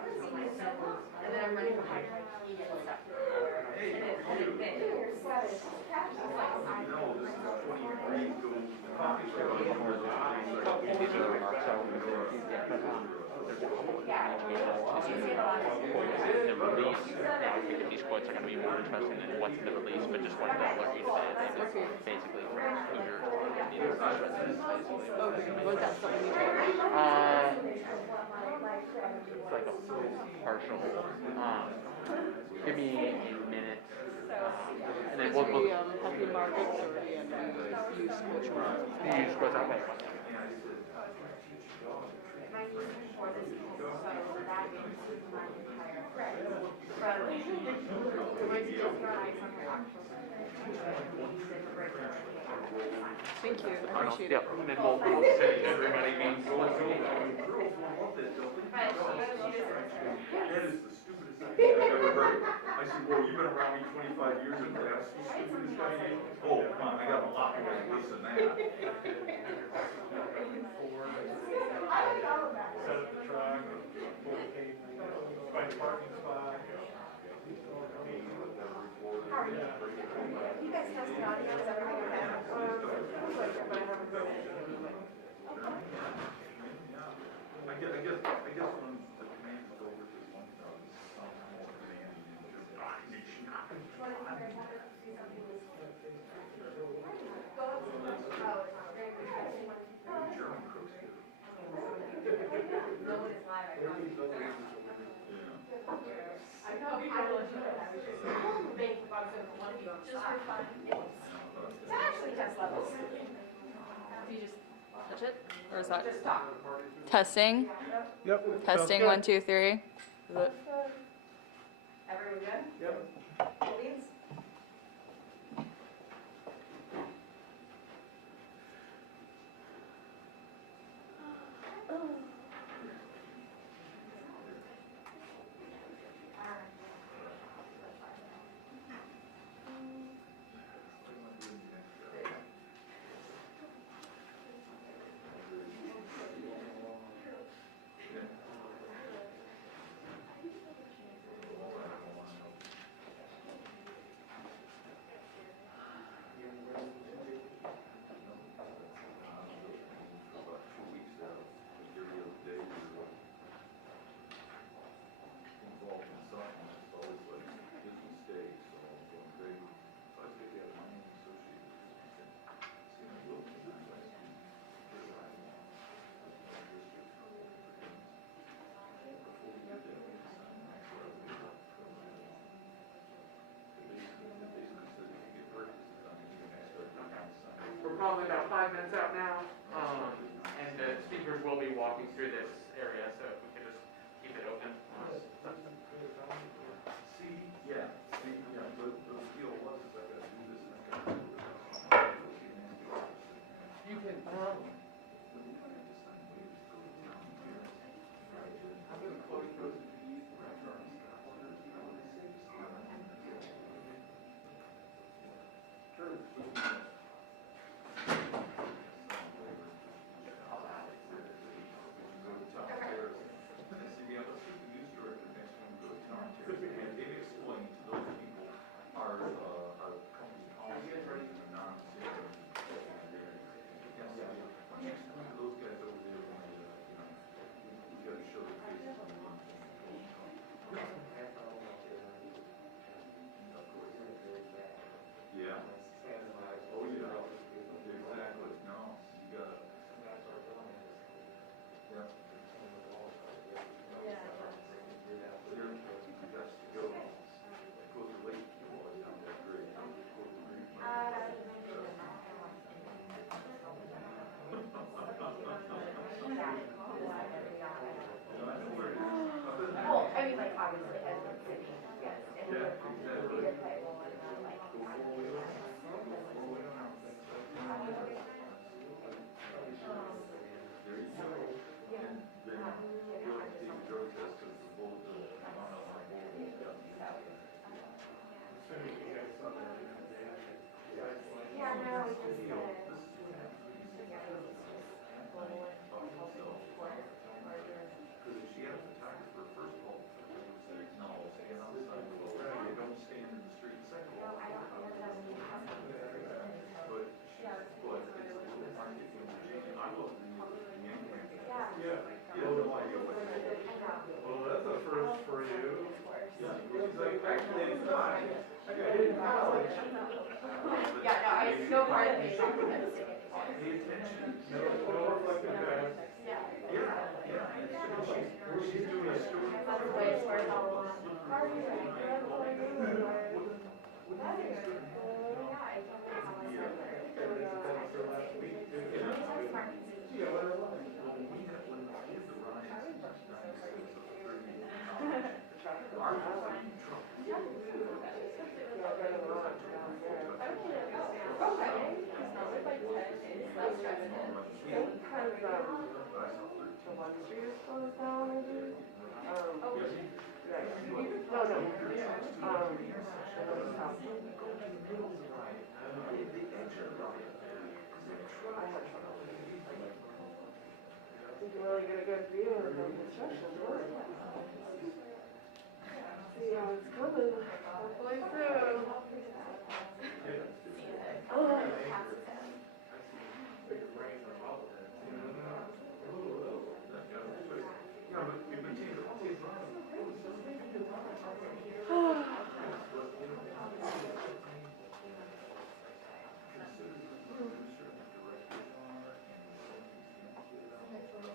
And then I'm running behind my key and stuff. And it's like this. These are the remarks I would do. The release, I think these quotes are going to be more interesting than what's in the release, but just wanted to alert you today that basically Hoosier needed to Okay, was that something you told me? it's like a partial, give me a minute, and then we'll Happy Margaret's already and we use which one? use quotes, okay. My niece before this came, so that includes my entire from we went to just your eyes on her actual Thank you, I appreciate Yep, it. and then we'll say everybody needs But she That is the stupidest thing I've ever heard. I said, well, you've been around me 25 years and that's the stupidest thing. Oh, come on, I got a lot more worse than that. Set up the truck, pull the pavement, find a parking spot. How are you? You guys tested audio, is everything okay? I guess when the command is over to one some more demanding and just domination. German crooks do. No one is live, I promise. I know, I will do it, I was just thinking about it for one people, just for fun. It's actually test levels. Do you just touch it? Or is that Just talk. testing? Yep. Testing, 1, 2, 3. Is it? Everyone good? Yep. Leads? We're probably about 5 minutes out now, and the speakers will be walking through this area, so if we could just keep it open. The deal was I gotta do this and I gotta do this. You can, Well, I mean, like, obviously, as a city, yes, and we did play a role in that, like, yeah, no, it's just, Because if she had a photographer, first of all, it would say, no, stand on the sidewalk, you don't stand in the street, second of all. But it's a little market in Virginia, I love the young man. Yeah. He has no idea what it is. Well, that's a first for you. Yeah. He's like, actually, it's not. I got hit in college. yeah, no, I, no part of me is not gonna stick anymore. Pay attention. No reflective back. Yeah. Yeah, and she's doing a story. That's the way it's worth all along. How are you doing? Yeah, I totally saw Last week, too. Yeah, when we had the riots in 96 of 38, our trouble. You can really get a good view of the construction. See how it's coming, halfway through. Yeah, but we maintain the kids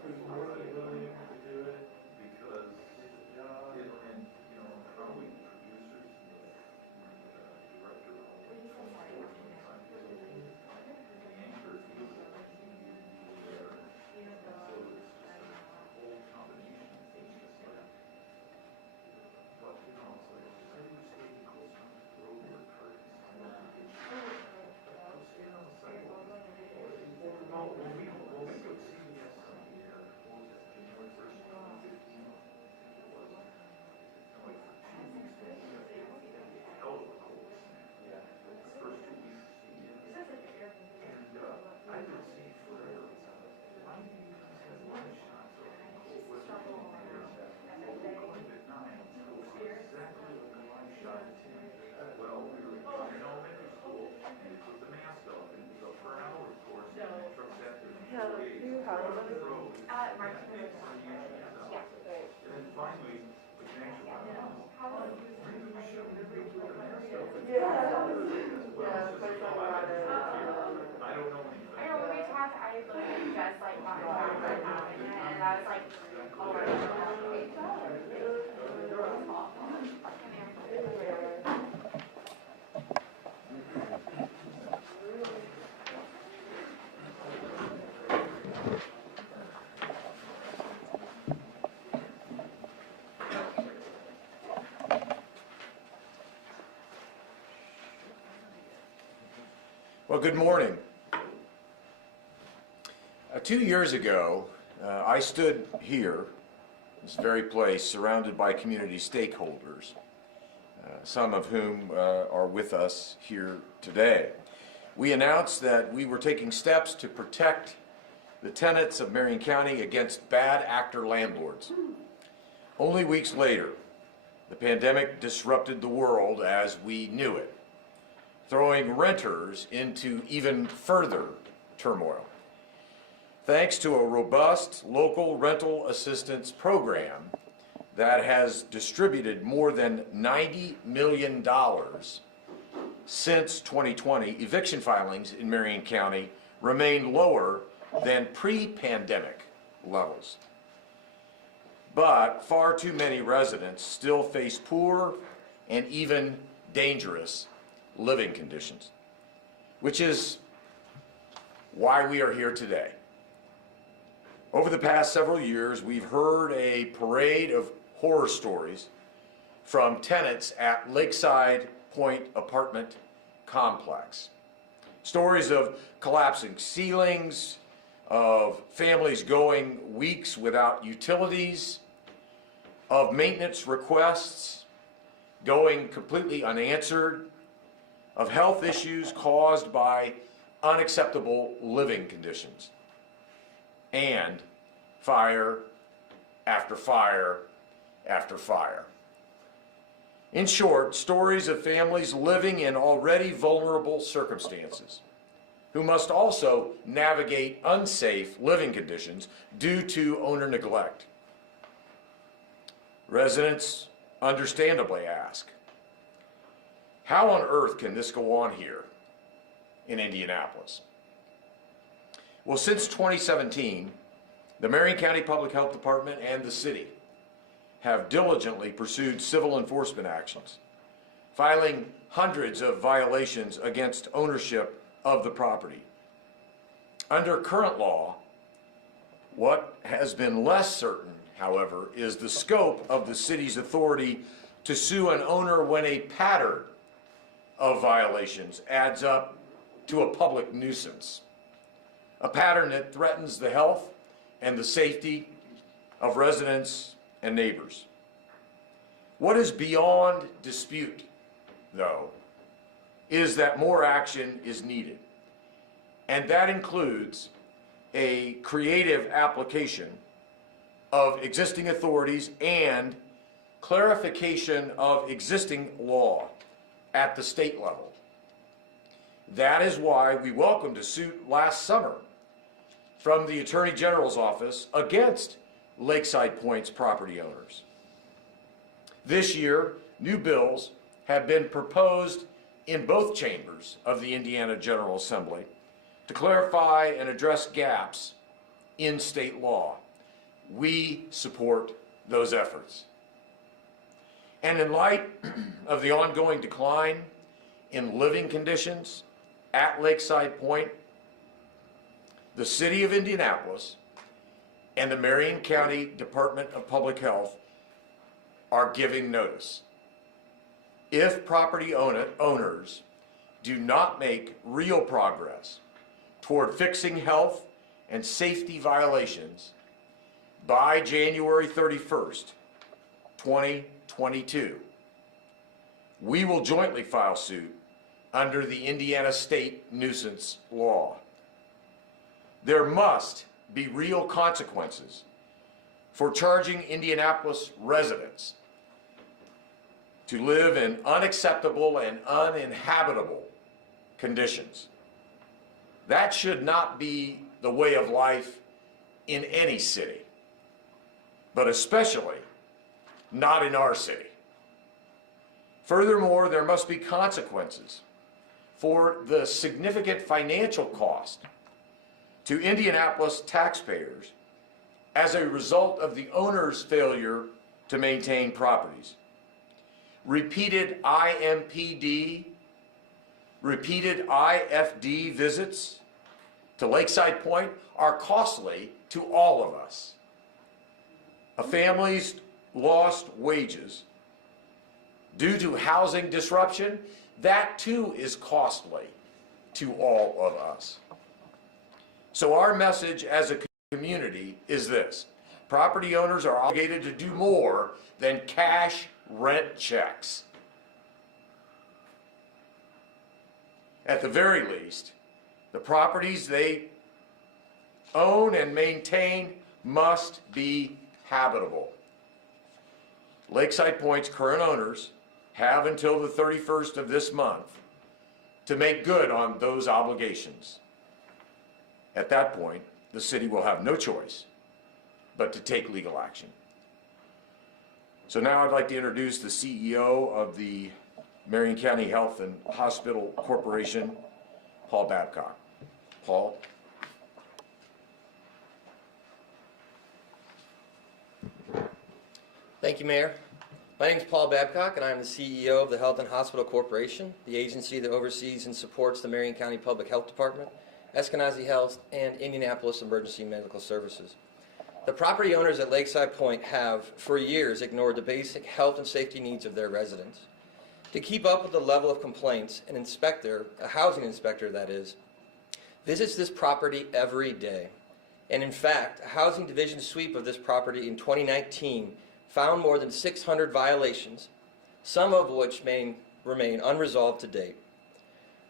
Who's more than willing to do it? because Job. and you know, probably producers and director the anchor feels it. So it's just a whole combination of things just like, but you know, it's like, say you're skating close on the road where cars, go stand on the sidewalk. No, when we go see CBS on the air, what was that, January 1st, 2015? It was, and like for 2 weeks, we had a hell of a cold snap. The first 2 weeks of CBS. And I could see forever, why do you guys have live shots of cold weather? Going at 9, it was exactly like a live shot at 10. Well, we were in elementary school, and they put the mask up, and it was up for an hour, of course, and the truck sat there. Yeah, you have them. Martinez. And then finally, the connection went on. Maybe we should put the mask up. Yeah, there's a lot of. I don't know anything. I know when we talked, I literally just like got it back right now, and I was like, oh my Well, good morning. 2 years ago, I stood here, this very place, surrounded by community stakeholders, some of whom are with us here today. We announced that we were taking steps to protect the tenants of Marion County against bad actor landlords. Only weeks later, the pandemic disrupted the world as we knew it, throwing renters into even further turmoil. Thanks to a robust local rental assistance program that has distributed more than $90 million since 2020, eviction filings in Marion County remain lower than pre-pandemic levels. But far too many residents still face poor and even dangerous living conditions, which is why we are here today Over the past several years, we've heard a parade of horror stories from tenants at Lakeside Point apartment complex. Stories of collapsing ceilings, of families going weeks without utilities, of maintenance requests going completely unanswered, of health issues caused by unacceptable living conditions, and fire after fire after fire. In short, stories of families living in already vulnerable circumstances, who must also navigate unsafe living conditions due to owner neglect. Residents understandably ask, how on earth can this go on here in Indianapolis? Well, since 2017, the Marion County Public Health Department and the city have diligently pursued civil enforcement actions, filing hundreds of violations against ownership of the property. Under current law, what has been less certain, however, is the scope of the city's authority to sue an owner when a pattern of violations adds up to a public nuisance, a pattern that threatens the health and the safety of residents and neighbors. What is beyond dispute, though, is that more action is needed, and that includes a creative application of existing authorities and clarification of existing law at the state level. That is why we welcomed a suit last summer from the Attorney General's office against Lakeside Point's property owners. This year, new bills have been proposed in both chambers of the Indiana General Assembly to clarify and address gaps in state law. We support those efforts. And in light of the ongoing decline in living conditions at Lakeside Point, the City of Indianapolis and the Marion County Department of Public Health are giving notice. If property owners do not make real progress toward fixing health and safety violations by January 31st, 2022, we will jointly file suit under the Indiana State Nuisance Law. There must be real consequences for charging Indianapolis residents to live in unacceptable and uninhabitable conditions. That should not be the way of life in any city, but especially not in our city. Furthermore, there must be consequences for the significant financial cost to Indianapolis taxpayers as a result of the owner's failure to maintain properties. Repeated IMPD, repeated IFD visits to Lakeside Point are costly to all of us. A family's lost wages due to housing disruption, that too is costly to all of us. So our message as a community is this: property owners are obligated to do more than cash rent checks. At the very least, the properties they own and maintain must be habitable. Lakeside Point's current owners have until the 31st of this month to make good on those obligations. At that point, the city will have no choice but to take legal action. So now I'd like to introduce the CEO of the Marion County Health and Hospital Corporation, Paul Babcock. Paul. Thank you, Mayor. My name is Paul Babcock, and I am the CEO of the Health and Hospital Corporation, the agency that oversees and supports the Marion County Public Health Department, Eskenazi Health, and Indianapolis Emergency Medical Services. The property owners at Lakeside Point have, for years, ignored the basic health and safety needs of their residents. To keep up with the level of complaints, an inspector, a housing inspector that is, visits this property every day. And in fact, a housing division sweep of this property in 2019 found more than 600 violations, some of which remain unresolved to date.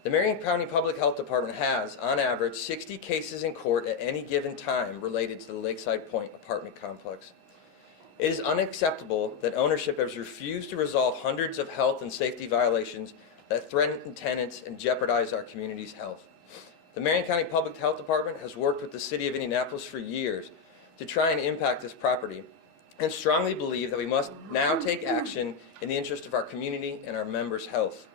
The Marion County Public Health Department has, on average, 60 cases in court at any given time related to the Lakeside Point apartment complex. It is unacceptable that ownership has refused to resolve hundreds of health and safety violations that threaten tenants and jeopardize our community's health. The Marion County Public Health Department has worked with the City of Indianapolis for years to try and impact this property, and strongly believe that we must now take action in the interest of our community and our members' health.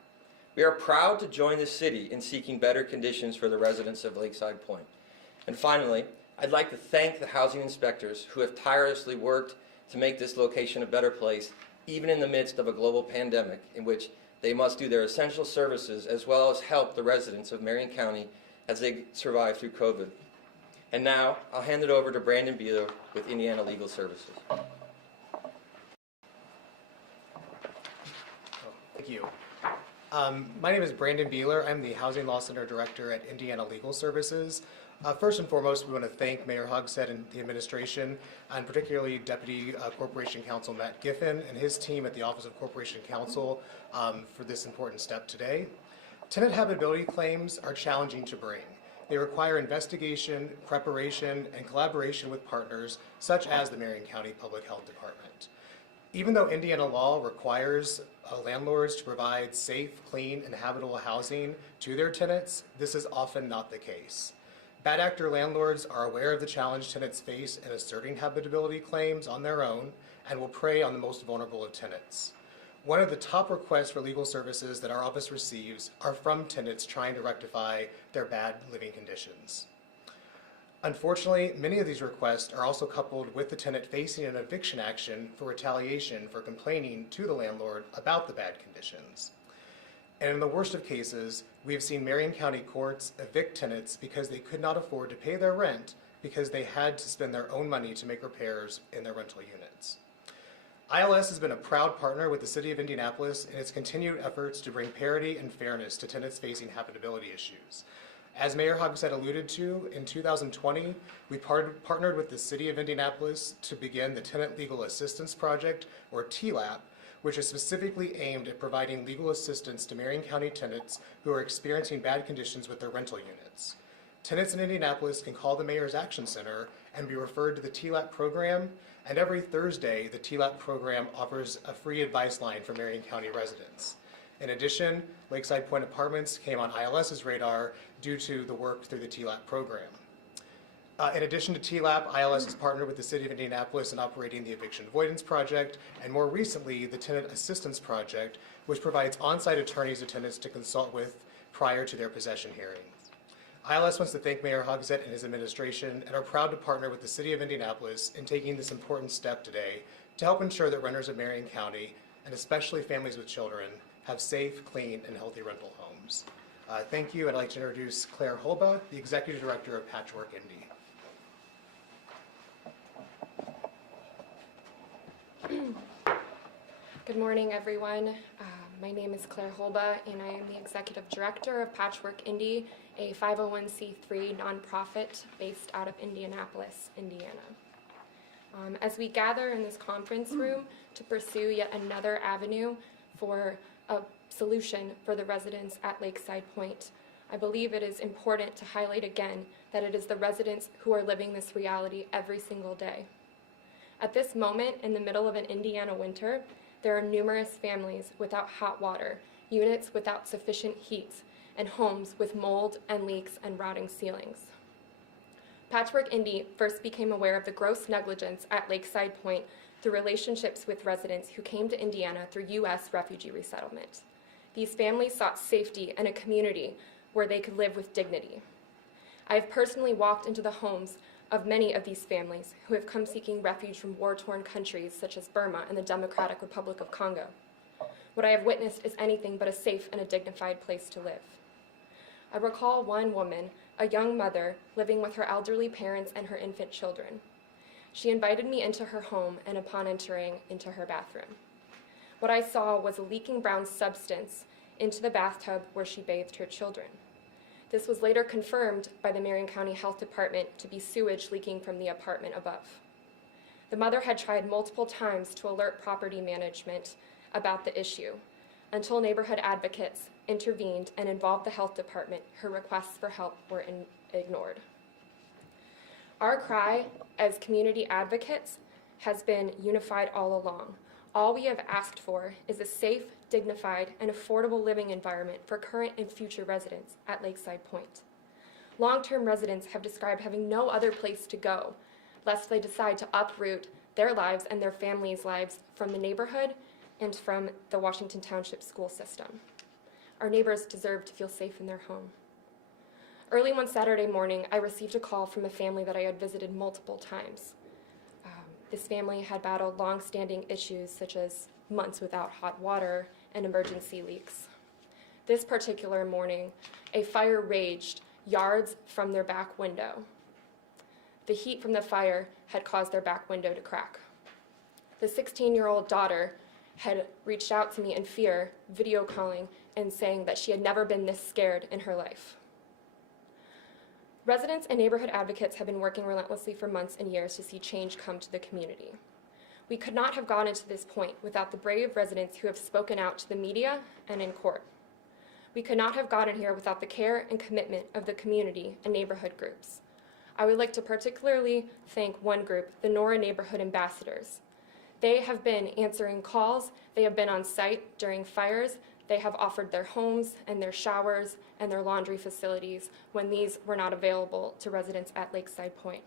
We are proud to join the city in seeking better conditions for the residents of Lakeside Point. And finally, I'd like to thank the housing inspectors who have tirelessly worked to make this location a better place, even in the midst of a global pandemic in which they must do their essential services as well as help the residents of Marion County as they survive through COVID. And now, I'll hand it over to Brandon Beeler with Indiana Legal Services. Thank you. My name is Brandon Beeler. I'm the Housing Law Center Director at Indiana Legal Services. First and foremost, we want to thank Mayor Hogsett and the administration, and particularly Deputy Corporation Counsel Matt Giffen and his team at the Office of Corporation Counsel for this important step today. Tenant habitability claims are challenging to bring. They require investigation, preparation, and collaboration with partners such as the Marion County Public Health Department. Even though Indiana law requires landlords to provide safe, clean, and habitable housing to their tenants, this is often not the case. Bad actor landlords are aware of the challenge tenants face in asserting habitability claims on their own and will prey on the most vulnerable of tenants. One of the top requests for legal services that our office receives are from tenants trying to rectify their bad living conditions. Unfortunately, many of these requests are also coupled with the tenant facing an eviction action for retaliation for complaining to the landlord about the bad conditions. And in the worst of cases, we have seen Marion County courts evict tenants because they could not afford to pay their rent because they had to spend their own money to make repairs in their rental units. ILS has been a proud partner with the City of Indianapolis in its continued efforts to bring parity and fairness to tenants facing habitability issues. As Mayor Hogsett alluded to, in 2020, we partnered with the City of Indianapolis to begin the Tenant Legal Assistance Project, or TLAP, which is specifically aimed at providing legal assistance to Marion County tenants who are experiencing bad conditions with their rental units. Tenants in Indianapolis can call the Mayor's Action Center and be referred to the TLAP program, and every Thursday, the TLAP program offers a free advice line for Marion County residents. In addition, Lakeside Point Apartments came on ILS's radar due to the work through the TLAP program. In addition to TLAP, ILS has partnered with the City of Indianapolis in operating the Eviction Avoidance Project, and more recently, the Tenant Assistance Project, which provides on-site attorneys to tenants to consult with prior to their possession hearings. ILS wants to thank Mayor Hogsett and his administration and are proud to partner with the City of Indianapolis in taking this important step today to help ensure that renters of Marion County, and especially families with children, have safe, clean, and healthy rental homes. Thank you, and I'd like to introduce Claire Holba, the Executive Director of Patchwork Indy. Good morning, everyone. My name is Claire Holba, and I am the Executive Director of Patchwork Indy, a 501c3 nonprofit based out of Indianapolis, Indiana. As we gather in this conference room to pursue yet another avenue for a solution for the residents at Lakeside Point, I believe it is important to highlight again that it is the residents who are living this reality every single day. At this moment, in the middle of an Indiana winter, there are numerous families without hot water, units without sufficient heat, and homes with mold and leaks and rotting ceilings. Patchwork Indy first became aware of the gross negligence at Lakeside Point through relationships with residents who came to Indiana through U.S. refugee resettlement. These families sought safety and a community where they could live with dignity. I have personally walked into the homes of many of these families who have come seeking refuge from war-torn countries such as Burma and the Democratic Republic of Congo. What I have witnessed is anything but a safe and a dignified place to live. I recall one woman, a young mother, living with her elderly parents and her infant children. She invited me into her home, and upon entering, into her bathroom. What I saw was a leaking brown substance into the bathtub where she bathed her children. This was later confirmed by the Marion County Health Department to be sewage leaking from the apartment above. The mother had tried multiple times to alert property management about the issue, until neighborhood advocates intervened and involved the health department. Her requests for help were ignored. Our cry as community advocates has been unified all along. All we have asked for is a safe, dignified, and affordable living environment for current and future residents at Lakeside Point. Long-term residents have described having no other place to go, lest they decide to uproot their lives and their families' lives from the neighborhood and from the Washington Township school system. Our neighbors deserve to feel safe in their home. Early one Saturday morning, I received a call from a family that I had visited multiple times. This family had battled long-standing issues such as months without hot water and emergency leaks. This particular morning, a fire raged yards from their back window. The heat from the fire had caused their back window to crack. The 16-year-old daughter had reached out to me in fear, video calling, and saying that she had never been this scared in her life. Residents and neighborhood advocates have been working relentlessly for months and years to see change come to the community. We could not have gotten to this point without the brave residents who have spoken out to the media and in court. We could not have gotten here without the care and commitment of the community and neighborhood groups. I would like to particularly thank one group, the Nora Neighborhood Ambassadors. They have been answering calls, they have been on site during fires, they have offered their homes and their showers and their laundry facilities when these were not available to residents at Lakeside Point.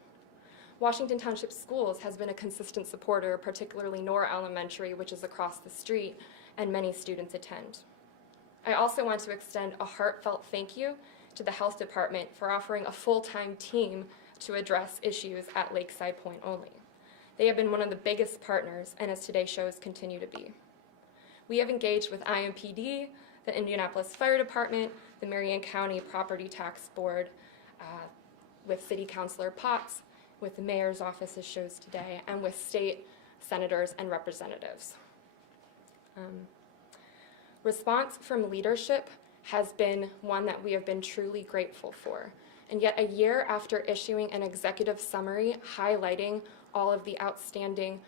Washington Township Schools has been a consistent supporter, particularly Nora Elementary, which is across the street, and many students attend. I also want to extend a heartfelt thank you to the Health Department for offering a full-time team to address issues at Lakeside Point only. They have been one of the biggest partners, and as today shows, continue to be. We have engaged with IMPD, the Indianapolis Fire Department, the Marion County Property Tax Board, with City Councilor Potts, with the Mayor's office as shows today, and with state senators and representatives. Response from leadership has been one that we have been truly grateful for. And yet a year after issuing an executive summary highlighting all of the outstanding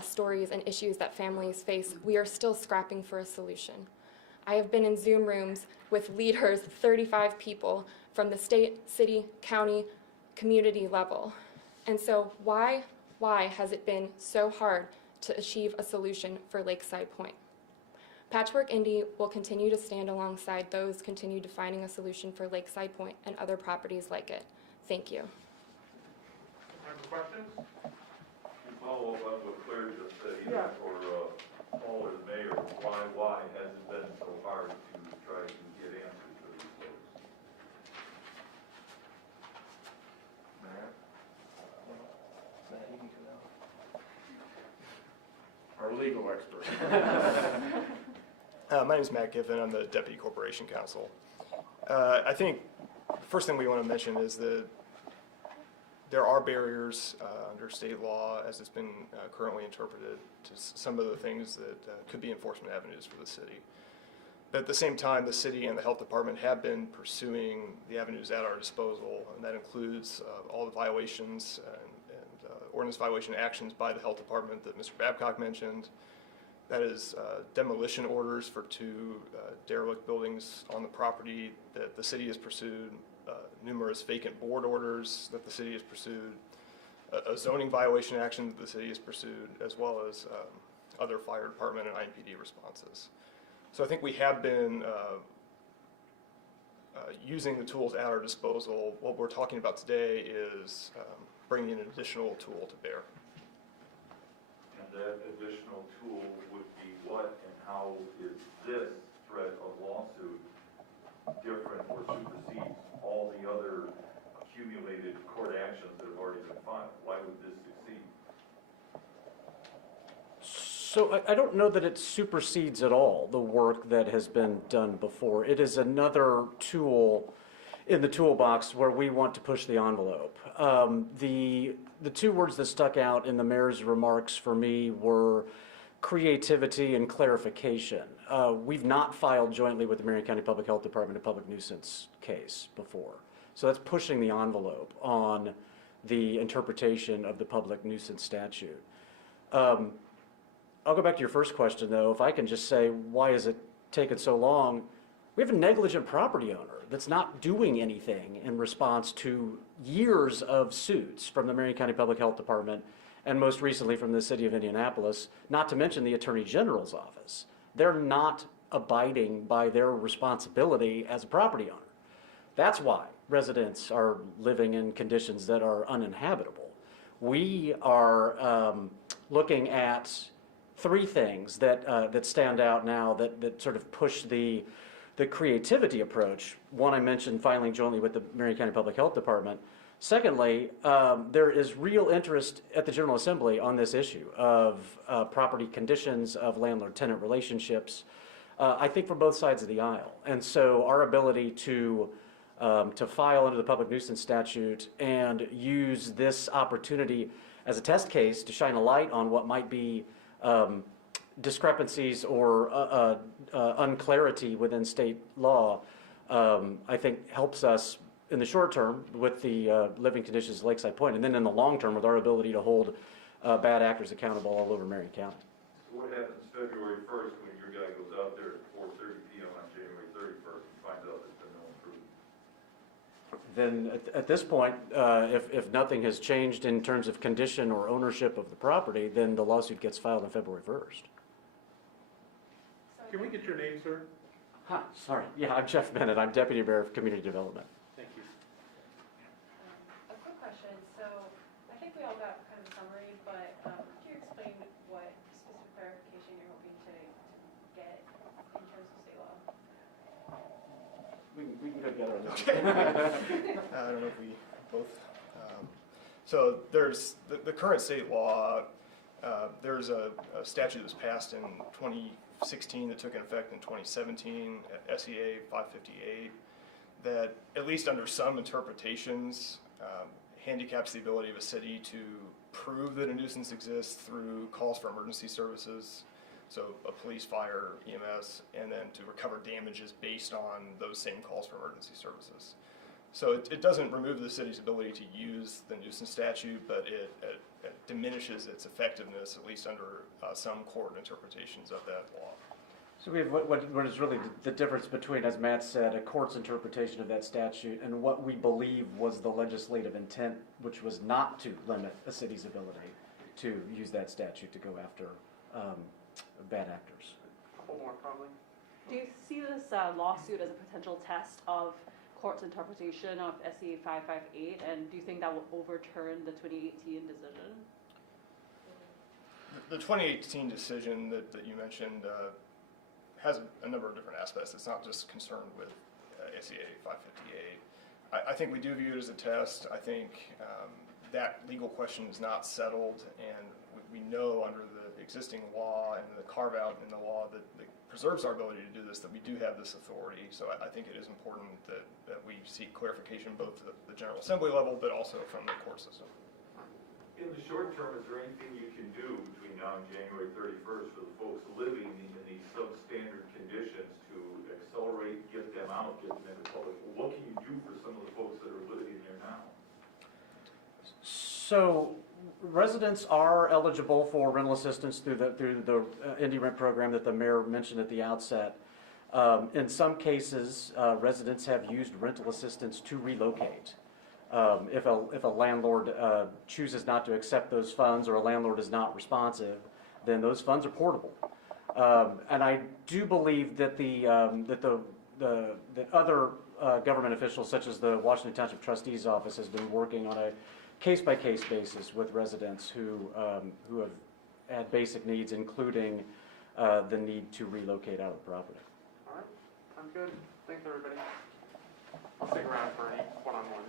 stories and issues that families face, we are still scrapping for a solution. I have been in Zoom rooms with leaders, 35 people, from the state, city, county, community level. And so why has it been so hard to achieve a solution for Lakeside Point? Patchwork Indy will continue to stand alongside those continue defining a solution for Lakeside Point and other properties like it. Thank you. Any questions? Follow up on what Claire just said, even for Paul or the mayor, why has it been so hard to try to get answers to these folks? Matt? Our legal expert. My name is Matt Giffen. I'm the Deputy Corporation Counsel. I think the first thing we want to mention is that there are barriers under state law, as it's been currently interpreted, to some of the things that could be enforcement avenues for the city. But at the same time, the city and the health department have been pursuing the avenues at our disposal, and that includes all the violations and ordinance violation actions by the health department that Mr. Babcock mentioned. That is demolition orders for 2 derelict buildings on the property that the city has pursued, numerous vacant board orders that the city has pursued, a zoning violation action that the city has pursued, as well as other fire department and IMPD responses. So I think we have been using the tools at our disposal. What we're talking about today is bringing an additional tool to bear. And that additional tool would be what, and how is this threat of lawsuit different or supersedes all the other accumulated court actions that have already been filed? Why would this succeed? So I don't know that it supersedes at all the work that has been done before. It is another tool. in the toolbox where we want to push the envelope. The two words that stuck out in the mayor's remarks for me were creativity and clarification. We've not filed jointly with the Marion County Public Health Department a public nuisance case before. So that's pushing the envelope on the interpretation of the public nuisance statute. I'll go back to your first question, though. If I can just say, why is it taking so long? We have a negligent property owner that's not doing anything in response to years of suits from the Marion County Public Health Department and most recently from the city of Indianapolis, not to mention the Attorney General's office. They're not abiding by their responsibility as a property owner. That's why residents are living in conditions that are uninhabitable. We are looking at three things that stand out now that sort of push the creativity approach. One, I mentioned filing jointly with the Marion County Public Health Department. Secondly, there is real interest at the General Assembly on this issue of property conditions, of landlord-tenant relationships, I think from both sides of the aisle. And so our ability to file under the public nuisance statute and use this opportunity as a test case to shine a light on what might be discrepancies or unclarity within state law, I think helps us in the short term with the living conditions at Lakeside Point, and then in the long term with our ability to hold bad actors accountable all over Marion County. So what happens February 1st when your guy goes out there at 4:30 p.m. on January 31st and finds out there's been no improvement? Then at this point, if nothing has changed in terms of condition or ownership of the property, then the lawsuit gets filed on February 1st. Can we get your name, sir? Huh, sorry. Yeah, I'm Jeff Bennett. I'm Deputy Mayor of Community Development. Thank you. A quick question. So I think we all got kind of a summary, but could you explain what specific clarification you're hoping to get in terms of state law? We can go together on this. I don't know if we both. So there's the current state law. There's a statute that was passed in 2016 that took effect in 2017, SEA 558, that at least under some interpretations handicaps the ability of a city to prove that a nuisance exists through calls for emergency services, so a police, fire, EMS, and then to recover damages based on those same calls for emergency services. So it doesn't remove the city's ability to use the nuisance statute, but it diminishes its effectiveness, at least under some court interpretations of that law. So we have what is really the difference between, as Matt said, a court's interpretation of that statute and what we believe was the legislative intent, which was not to limit a city's ability to use that statute to go after bad actors. A couple more probably. Do you see this lawsuit as a potential test of court's interpretation of SEA 558, and do you think that will overturn the 2018 decision? The 2018 decision that you mentioned has a number of different aspects. It's not just concerned with SEA 558. I think we do view it as a test. I think that legal question is not settled, and we know under the existing law and the carve-out in the law that preserves our ability to do this, that we do have this authority. So I think it is important that we seek clarification both at the General Assembly level, but also from the court system. In the short term, is there anything you can do between now and January 31st for the folks living in these substandard conditions to accelerate, get them out, get them into public? What can you do for some of the folks that are living there now? So residents are eligible for rental assistance through the Indy Rent program that the mayor mentioned at the outset. In some cases, residents have used rental assistance to relocate. If a landlord chooses not to accept those funds, or a landlord is not responsive, then those funds are portable. And I do believe that that other government officials, such as the Washington Township Trustee's Office, has been working on a case-by-case basis with residents who have had basic needs, including the need to relocate out of the property. All right, sounds good. Thanks, everybody. I'll stick around for any one-on-ones.